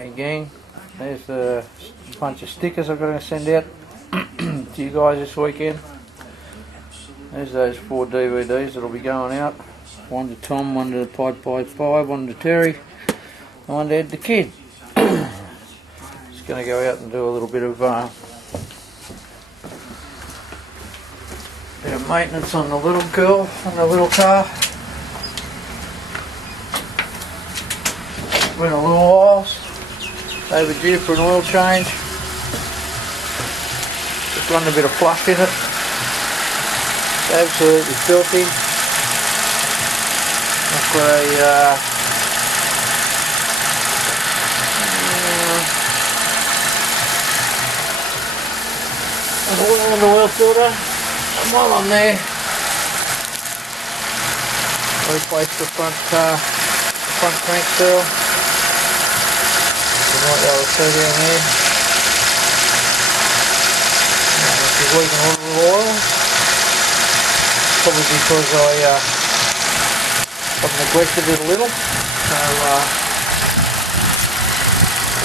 Hey gang, there's a bunch of stickers I'm going to send out to you guys this weekend. There's those 4 DVDs that'll be going out. One to Tom, one to the Pied Pied 5, one to Terry, and one to Ed the Kid. Just going to go out and do a little bit of maintenance on the little girl, on the little car. It's been a little while, overdue for an oil change. Just run a bit of flush in it. It's absolutely filthy. I've got an oil in the oil filter. And while I'm there, I replaced the front crank seal. You might be able to see down there. It's leaking a little oil. Probably because I've neglected it a little. So I'll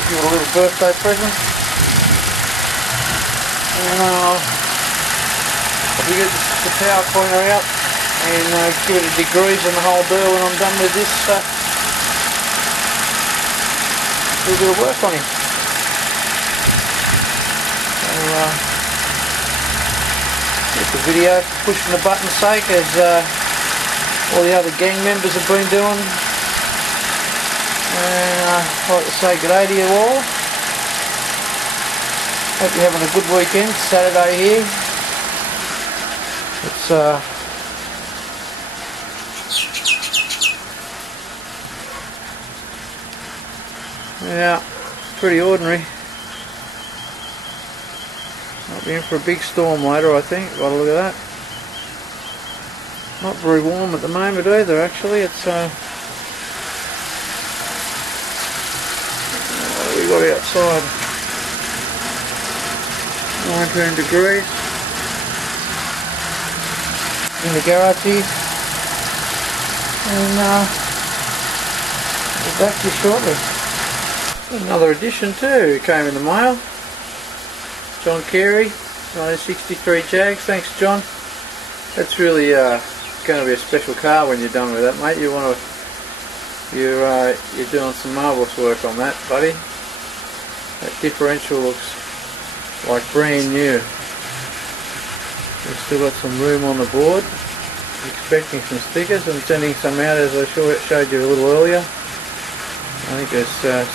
give it a little birthday present. And we get the power cleaner out and give it a degrease on the whole deal when I'm done with this. Do a bit of work on him. So, just a video for pushing the button's sake, as all the other gang members have been doing. And I'd like to say good day to you all. Hope you're having a good weekend. It's Saturday here. It's yeah, pretty ordinary. Might be in for a big storm later, I think, by the look at that. Not very warm at the moment either, actually. It's what have we got outside? 19 degrees. In the garage here, and we'll be back to you shortly. Another edition too came in the mail. John Carey, 1963 Jags. Thanks, John. That's really going to be a special car when you're done with that, mate. You're doing some marvellous work on that, buddy. That differential looks like brand new. We've still got some room on the board. Expecting some stickers and sending some out, as I showed you a little earlier. I think there's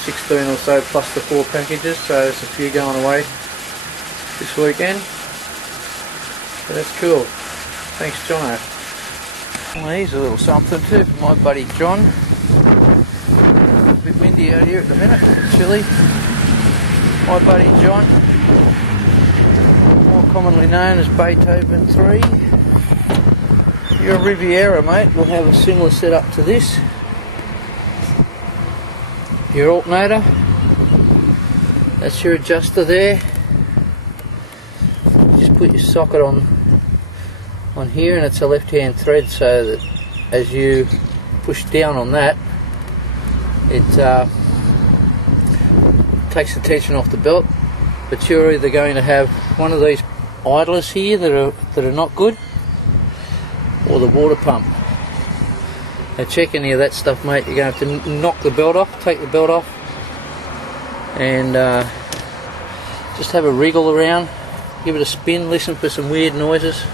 16 or so plus the 4 packages, so there's a few going away this weekend. So that's cool. Thanks, Jono. Well, here's a little something too for my buddy John. A bit windy out here at the minute, chilly. My buddy John, more commonly known as Beethoven 3. Your Riviera, mate, will have a similar setup to this. Your alternator, that's your adjuster there. Just put your socket on here, and it's a left-hand thread, so that as you push down on that, it takes the tension off the belt. But you're either going to have one of these idlers here that are not good, or the water pump. Now check any of that stuff, mate. You're going to have to knock the belt off, take the belt off, and just have a wriggle around, give it a spin, listen for some weird noises.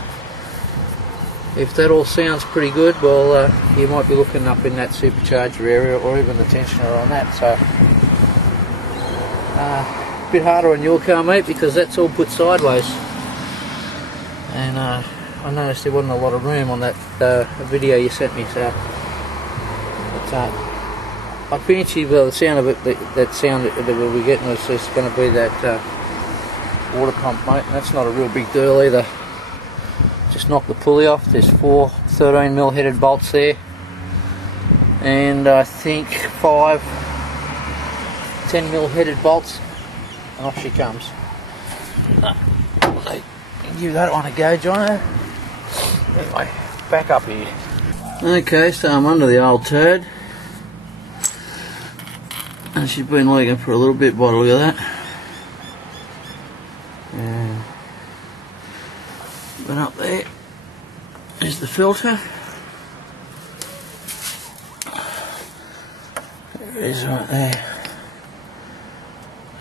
If that all sounds pretty good, well, you might be looking up in that supercharger area, or even the tensioner on that. So a bit harder on your car, mate, because that's all put sideways. And I noticed there wasn't a lot of room on that video you sent me, so I fancy the sound of it, that sound that we'll be getting is just going to be that water pump, mate. And that's not a real big deal either. Just knock the pulley off. There's 4 13mm headed bolts there, and I think 5 10mm headed bolts, and off she comes. Give that one a go, Jono. Anyway, back up here. Okay, so I'm under the old turd. She's been leaking for a little bit by the look of that. And but up there is the filter. There it is right there.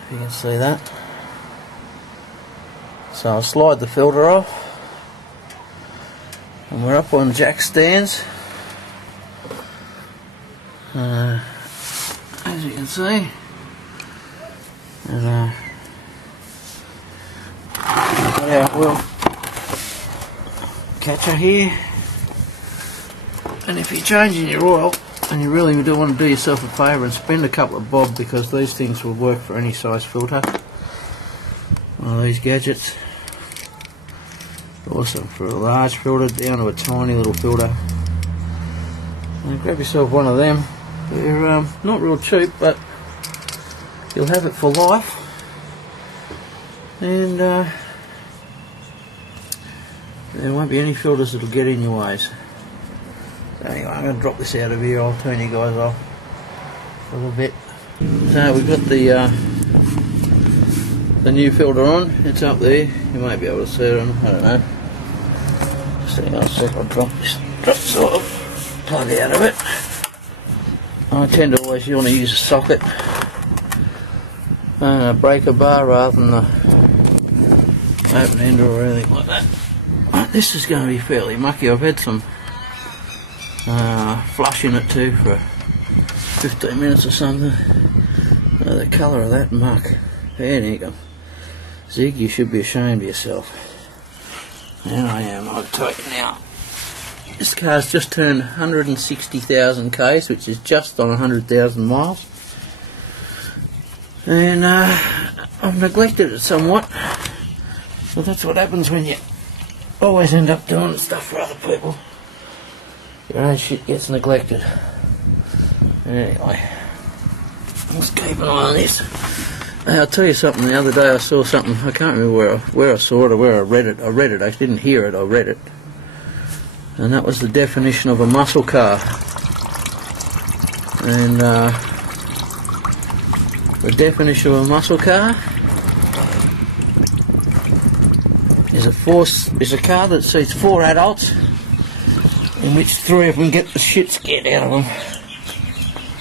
If you can see that. So I'll slide the filter off. And we're up on jack stands. As you can see. And got our wheel catcher here. And if you're changing your oil and you really do want to do yourself a favour and spend a couple of bob, because these things will work for any size filter. One of these gadgets. Awesome for a large filter down to a tiny little filter. And grab yourself one of them. They're not real cheap, but you'll have it for life. And there won't be any filters that'll get in your ways. So anyway, I'm going to drop this out of here. I'll turn you guys off a little bit. So we've got the new filter on. It's up there. You might be able to see it on. I don't know. Just hang on a sec. I'll drop this sort of plug out of it. I tend to always want to use a socket and a breaker bar rather than the open end or anything like that. This is going to be fairly mucky. I've had some flush in it too for 15 minutes or something. The colour of that muck. There you go. Zig, you should be ashamed of yourself. And I am, I'll tell you now. This car's just turned 160,000 k's, which is just on 100,000 miles. And I've neglected it somewhat. But that's what happens when you always end up doing stuff for other people. Your own shit gets neglected. Anyway, let's keep an eye on this. I'll tell you something. The other day I saw something. I can't remember where I saw it or where I read it. I read it. I didn't hear it. I read it. And that was the definition of a muscle car. And the definition of a muscle car is a car that seats 4 adults, in which 3 of them get the shit scared out of them.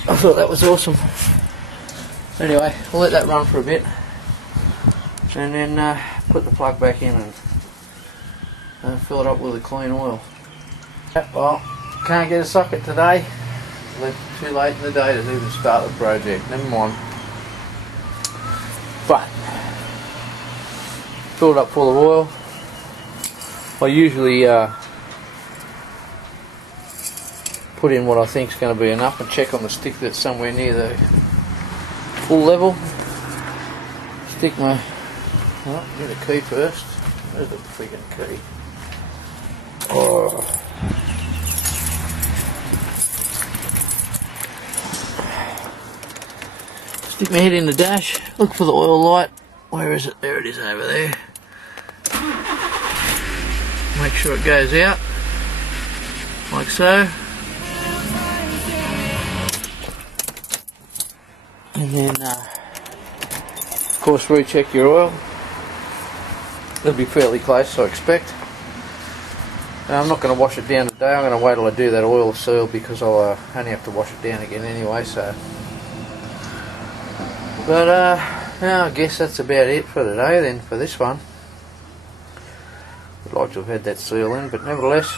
I thought that was awesome. Anyway, we'll let that run for a bit, and then put the plug back in and fill it up with a clean oil. Well, can't get a socket today. Too late in the day to even start the project. Never mind. But filled up full of oil. I usually put in what I think is going to be enough and check on the stick that's somewhere near the full level. Stick my... Oh, get a key first. Where's the freaking key? Oh. Stick my head in the dash, look for the oil light. Where is it? There it is over there. Make sure it goes out, like so. And then, of course, recheck your oil. It'll be fairly close, I expect. Now, I'm not going to wash it down today. I'm going to wait till I do that oil seal, because I'll only have to wash it down again anyway. So, but now I guess that's about it for today. Then for this one, I'd like to have had that seal in, but nevertheless,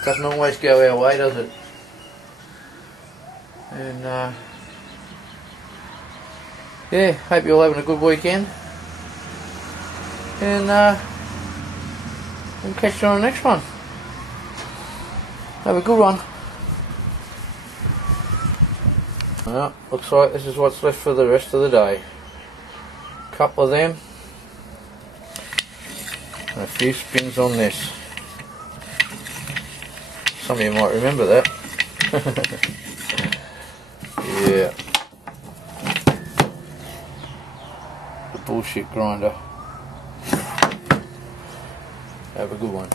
it doesn't always go our way, does it? And yeah, hope you're all having a good weekend, and we'll catch you on the next one. Have a good one. Well, looks like this is what's left for the rest of the day. A couple of them, and a few spins on this. Some of you might remember that. Yeah. The bullshit grinder. Have a good one.